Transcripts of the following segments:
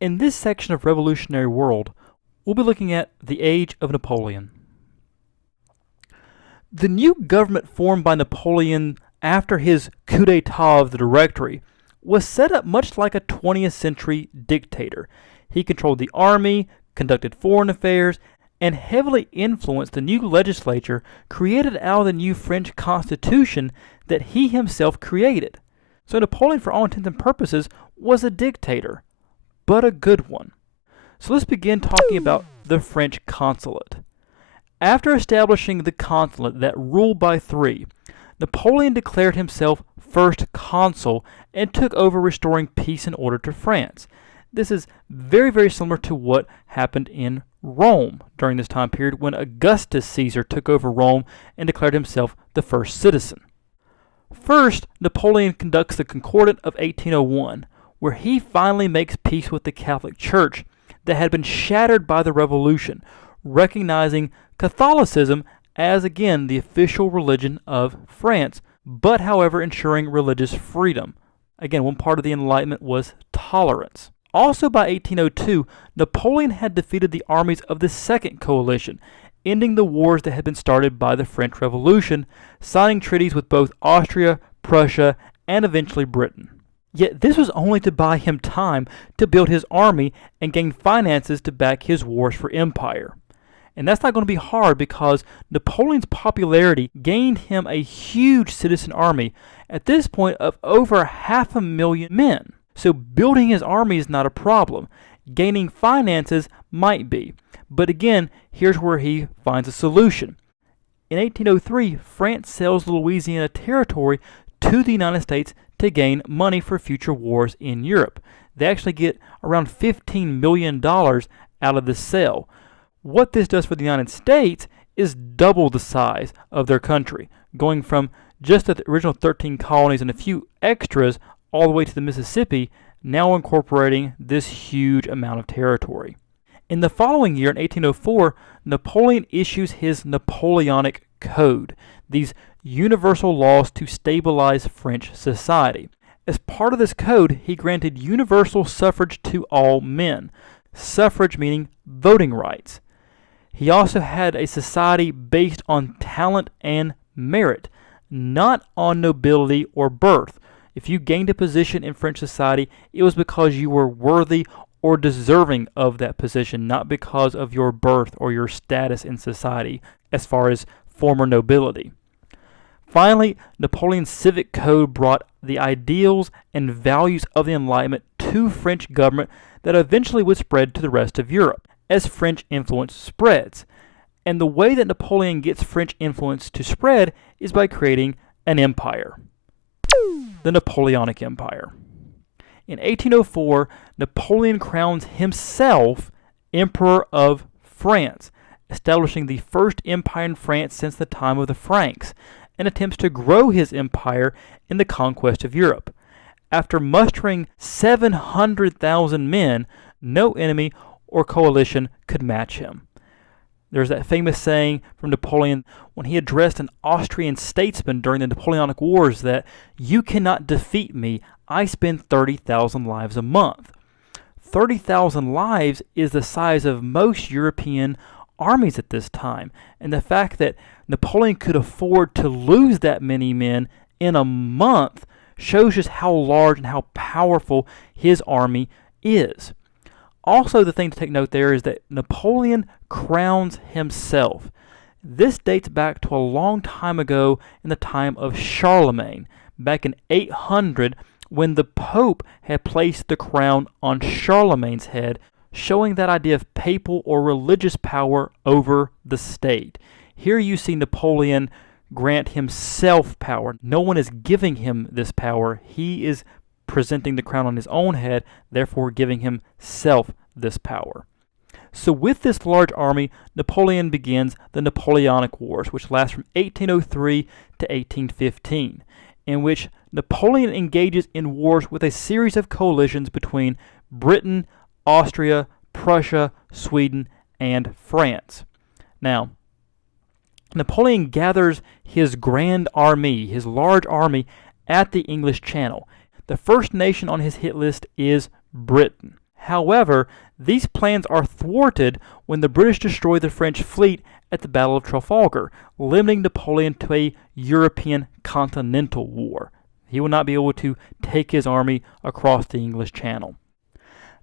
In this section of Revolutionary World, we'll be looking at the Age of Napoleon. The new government formed by Napoleon after his coup d'etat of the Directory was set up much like a 20th century dictator. He controlled the army, conducted foreign affairs, and heavily influenced the new legislature created out of the new French Constitution that he himself created. So Napoleon, for all intents and purposes, was a dictator, but a good one. So let's begin talking about the French consulate. After establishing the consulate that ruled by three, Napoleon declared himself first consul and took over restoring peace and order to France. This is very, very similar to what happened in Rome during this time period when Augustus Caesar took over Rome and declared himself the first citizen. First, Napoleon conducts the Concordat of 1801, where he finally makes peace with the Catholic Church that had been shattered by the Revolution, recognizing Catholicism as, again, the official religion of France, but, however, ensuring religious freedom. Again, one part of the Enlightenment was tolerance. Also by 1802, Napoleon had defeated the armies of the Second Coalition, ending the wars that had been started by the French Revolution, signing treaties with both Austria, Prussia, and eventually Britain. Yet this was only to buy him time to build his army and gain finances to back his wars for empire. And that's not going to be hard because Napoleon's popularity gained him a huge citizen army, at this point of over 500,000 men. So building his army is not a problem. Gaining finances might be. But again, here's where he finds a solution. In 1803, France sells the Louisiana Territory to the United States to gain money for future wars in Europe. They actually get around $15 million out of this sale. What this does for the United States is double the size of their country, going from just the original 13 colonies and a few extras all the way to the Mississippi, now incorporating this huge amount of territory. In the following year, in 1804, Napoleon issues his Napoleonic Code, these universal laws to stabilize French society. As part of this code, he granted universal suffrage to all men, suffrage meaning voting rights. He also had a society based on talent and merit, not on nobility or birth. If you gained a position in French society, it was because you were worthy or deserving of that position, not because of your birth or your status in society as far as former nobility. Finally, Napoleon's civic code brought the ideals and values of the Enlightenment to French government that eventually would spread to the rest of Europe as French influence spreads. And the way that Napoleon gets French influence to spread is by creating an empire, the Napoleonic Empire. In 1804, Napoleon crowns himself Emperor of France, establishing the first empire in France since the time of the Franks, and attempts to grow his empire in the conquest of Europe. After mustering 700,000 men, no enemy or coalition could match him. There's that famous saying from Napoleon when he addressed an Austrian statesman during the Napoleonic Wars that, "You cannot defeat me, I spend 30,000 lives a month." 30,000 lives is the size of most European armies at this time, and the fact that Napoleon could afford to lose that many men in a month shows just how large and how powerful his army is. Also, the thing to take note there is that Napoleon crowns himself. This dates back to a long time ago in the time of Charlemagne, back in 800, when the Pope had placed the crown on Charlemagne's head, showing that idea of papal or religious power over the state. Here you see Napoleon grant himself power. No one is giving him this power. He is presenting the crown on his own head, therefore giving himself this power. So with this large army, Napoleon begins the Napoleonic Wars, which last from 1803 to 1815, in which Napoleon engages in wars with a series of coalitions between Britain, Austria, Prussia, Sweden, and France. Now, Napoleon gathers his grand army, his large army, at the English Channel. The first nation on his hit list is Britain. However, these plans are thwarted when the British destroy the French fleet at the Battle of Trafalgar, limiting Napoleon to a European continental war. He will not be able to take his army across the English Channel.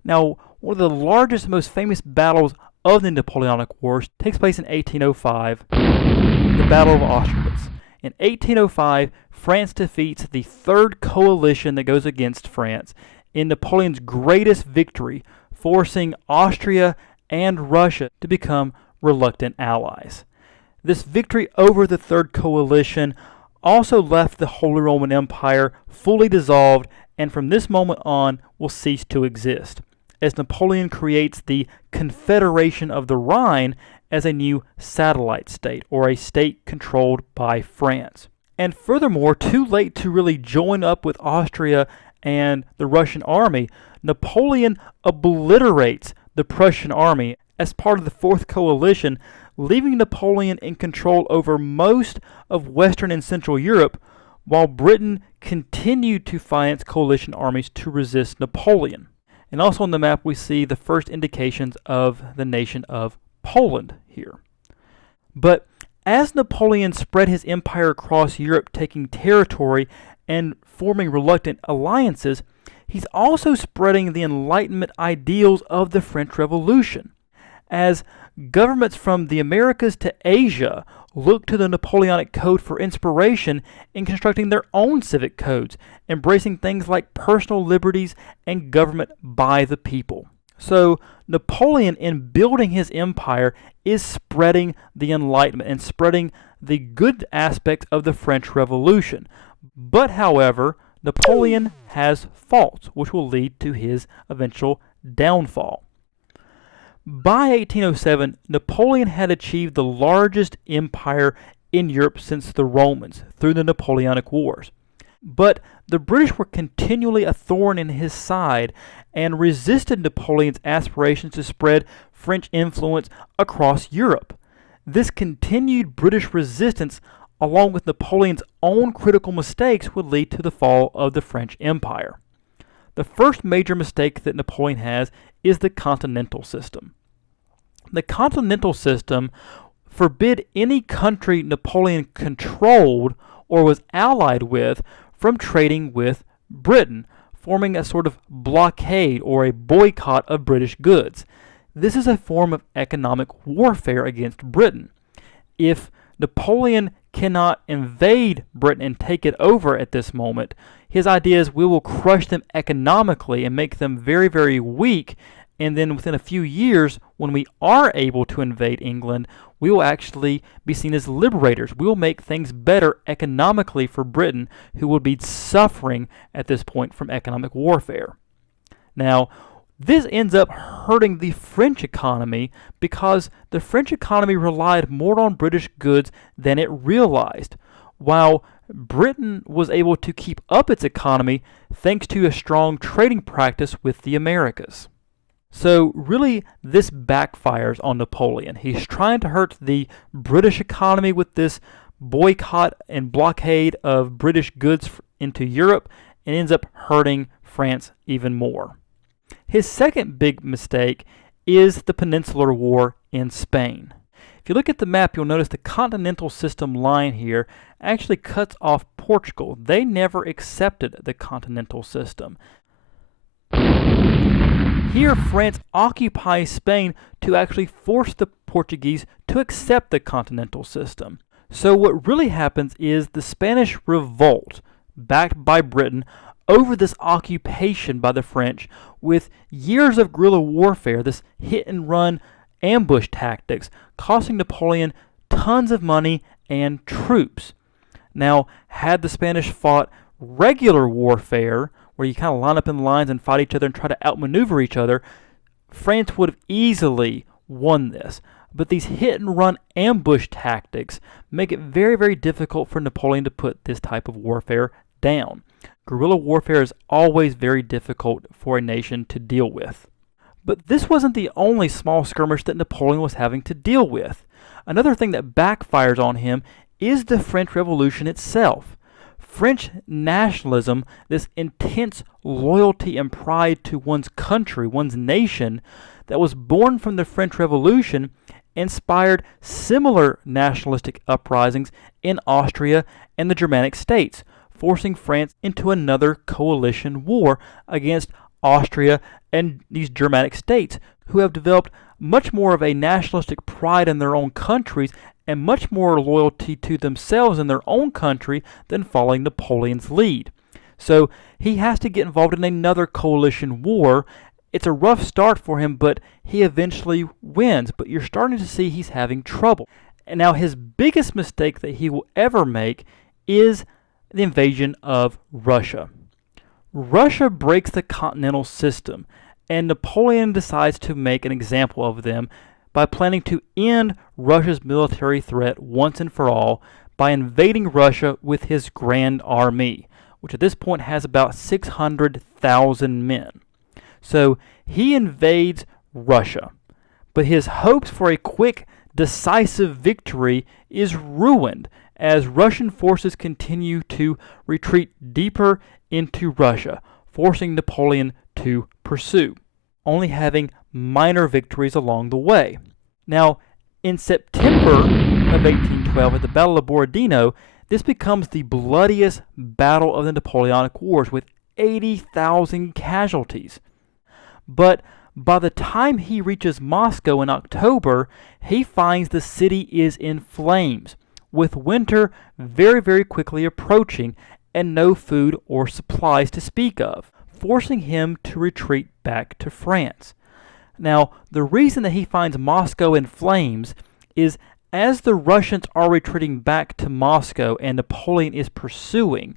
Now, one of the largest, most famous battles of the Napoleonic Wars takes place in 1805, the Battle of Austerlitz. In 1805, France defeats the third coalition that goes against France in Napoleon's greatest victory, forcing Austria and Russia to become reluctant allies. This victory over the third coalition also left the Holy Roman Empire fully dissolved, and from this moment on will cease to exist, as Napoleon creates the Confederation of the Rhine as a new satellite state, or a state controlled by France. And furthermore, too late to really join up with Austria and the Russian army, Napoleon obliterates the Prussian army as part of the Fourth Coalition, leaving Napoleon in control over most of Western and Central Europe, while Britain continued to finance coalition armies to resist Napoleon. And also on the map we see the first indications of the nation of Poland here. But as Napoleon spread his empire across Europe, taking territory and forming reluctant alliances, he's also spreading the Enlightenment ideals of the French Revolution. As governments from the Americas to Asia look to the Napoleonic Code for inspiration in constructing their own civic codes, embracing things like personal liberties and government by the people. So Napoleon, in building his empire, is spreading the Enlightenment and spreading the good aspects of the French Revolution. But however, Napoleon has faults, which will lead to his eventual downfall. By 1807, Napoleon had achieved the largest empire in Europe since the Romans through the Napoleonic Wars. But the British were continually a thorn in his side and resisted Napoleon's aspirations to spread French influence across Europe. This continued British resistance, along with Napoleon's own critical mistakes, would lead to the fall of the French Empire. The first major mistake that Napoleon has is the continental system. The continental system forbid any country Napoleon controlled or was allied with from trading with Britain, forming a sort of blockade or a boycott of British goods. This is a form of economic warfare against Britain. If Napoleon cannot invade Britain and take it over at this moment, his idea is we will crush them economically and make them very, very weak, and then within a few years, when we are able to invade England, we will actually be seen as liberators. We will make things better economically for Britain, who will be suffering at this point from economic warfare. Now, this ends up hurting the French economy because the French economy relied more on British goods than it realized, while Britain was able to keep up its economy thanks to a strong trading practice with the Americas. So really, this backfires on Napoleon. He's trying to hurt the British economy with this boycott and blockade of British goods into Europe, and ends up hurting France even more. His second big mistake is the Peninsular War in Spain. If you look at the map, you'll notice the continental system line here actually cuts off Portugal. They never accepted the continental system. Here, France occupies Spain to actually force the Portuguese to accept the continental system. So what really happens is the Spanish revolt, backed by Britain, over this occupation by the French, with years of guerrilla warfare, this hit-and-run ambush tactics, costing Napoleon tons of money and troops. Now, had the Spanish fought regular warfare, where you kind of line up in lines and fight each other and try to outmaneuver each other, France would have easily won this. But these hit-and-run ambush tactics make it very, very difficult for Napoleon to put this type of warfare down. Guerrilla warfare is always very difficult for a nation to deal with. But this wasn't the only small skirmish that Napoleon was having to deal with. Another thing that backfires on him is the French Revolution itself. French nationalism, this intense loyalty and pride to one's country, one's nation, that was born from the French Revolution, inspired similar nationalistic uprisings in Austria and the Germanic states, forcing France into another coalition war against Austria and these Germanic states, who have developed much more of a nationalistic pride in their own countries and much more loyalty to themselves in their own country than following Napoleon's lead. So he has to get involved in another coalition war. It's a rough start for him, but he eventually wins. But you're starting to see he's having trouble. And now his biggest mistake that he will ever make is the invasion of Russia. Russia breaks the continental system, and Napoleon decides to make an example of them by planning to end Russia's military threat once and for all by invading Russia with his Grand Army, which at this point has about 600,000 men. So he invades Russia, but his hopes for a quick, decisive victory is ruined as Russian forces continue to retreat deeper into Russia, forcing Napoleon to pursue, only having minor victories along the way. Now, in September of 1812, at the Battle of Borodino, this becomes the bloodiest battle of the Napoleonic Wars, with 80,000 casualties. But by the time he reaches Moscow in October, he finds the city is in flames, with winter very, very quickly approaching and no food or supplies to speak of, forcing him to retreat back to France. Now, the reason that he finds Moscow in flames is as the Russians are retreating back to Moscow and Napoleon is pursuing,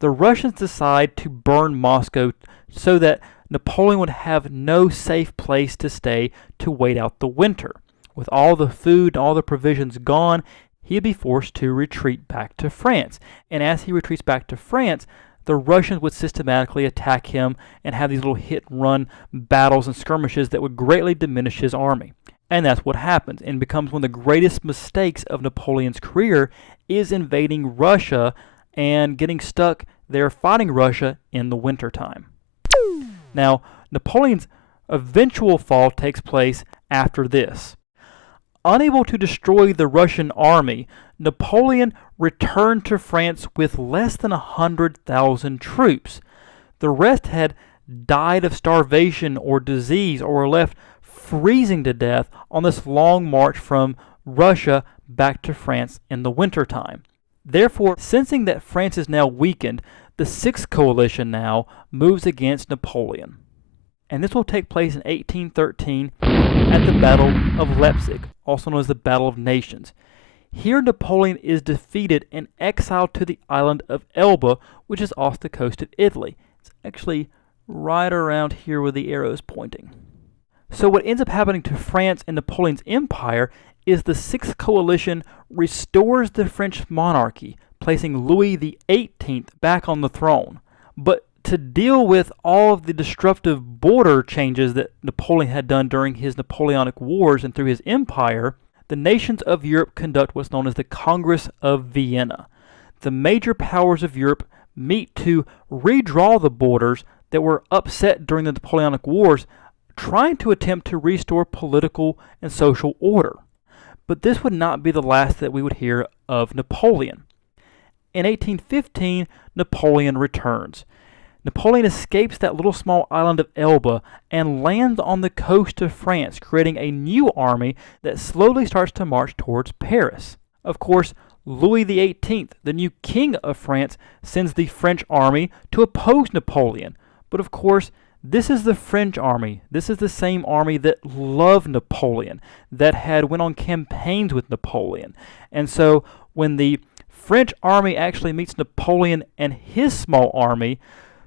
the Russians decide to burn Moscow so that Napoleon would have no safe place to stay to wait out the winter. With all the food and all the provisions gone, he'd be forced to retreat back to France. And as he retreats back to France, the Russians would systematically attack him and have these little hit-and-run battles and skirmishes that would greatly diminish his army. And that's what happens, and becomes one of the greatest mistakes of Napoleon's career, is invading Russia and getting stuck there fighting Russia in the wintertime. Now, Napoleon's eventual fall takes place after this. Unable to destroy the Russian army, Napoleon returned to France with less than 100,000 troops. The rest had died of starvation or disease or were left freezing to death on this long march from Russia back to France in the wintertime. Therefore, sensing that France is now weakened, the Sixth Coalition now moves against Napoleon. And this will take place in 1813 at the Battle of Leipzig, also known as the Battle of Nations. Here Napoleon is defeated and exiled to the island of Elba, which is off the coast of Italy. It's actually right around here where the arrow is pointing. So what ends up happening to France and Napoleon's empire is the Sixth Coalition restores the French monarchy, placing Louis XVIII back on the throne. But to deal with all of the disruptive border changes that Napoleon had done during his Napoleonic Wars and through his empire, the nations of Europe conduct what's known as the Congress of Vienna. The major powers of Europe meet to redraw the borders that were upset during the Napoleonic Wars, trying to attempt to restore political and social order. But this would not be the last that we would hear of Napoleon. In 1815, Napoleon returns. Napoleon escapes that little small island of Elba and lands on the coast of France, creating a new army that slowly starts to march towards Paris. Of course, Louis XVIII, the new king of France, sends the French army to oppose Napoleon. But of course, this is the French army. This is the same army that loved Napoleon, that had went on campaigns with Napoleon. And so when the French army actually meets Napoleon and his small army,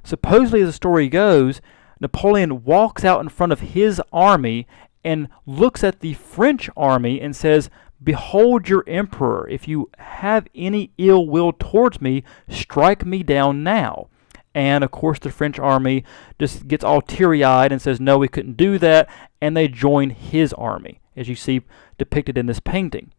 supposedly, as the story goes, Napoleon walks out in front of his army and looks at the French army and says, "Behold your emperor. If you have any ill will towards me, strike me down now." And of course, the French army just gets all teary-eyed and says, "No, we couldn't do that," and they join his army, as you see depicted in this painting.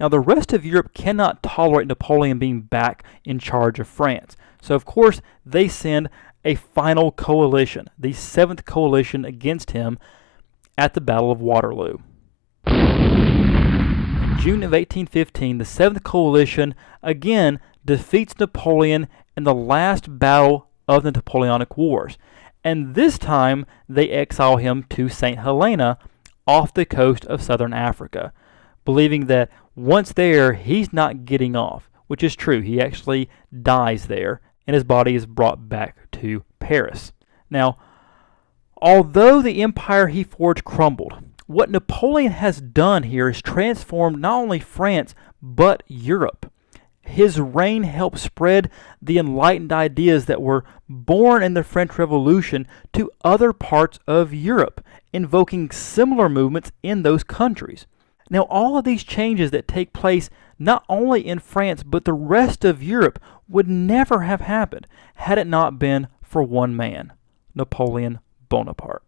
Now, the rest of Europe cannot tolerate Napoleon being back in charge of France. So, of course, they send a final coalition, the Seventh Coalition, against him at the Battle of Waterloo. In June of 1815, the Seventh Coalition again defeats Napoleon in the last battle of the Napoleonic Wars. And this time, they exile him to St. Helena off the coast of southern Africa, believing that once there, he's not getting off, which is true. He actually dies there, and his body is brought back to Paris. Now, although the empire he forged crumbled, what Napoleon has done here is transformed not only France, but Europe. His reign helped spread the enlightened ideas that were born in the French Revolution to other parts of Europe, invoking similar movements in those countries. Now, all of these changes that take place not only in France, but the rest of Europe would never have happened had it not been for one man, Napoleon Bonaparte.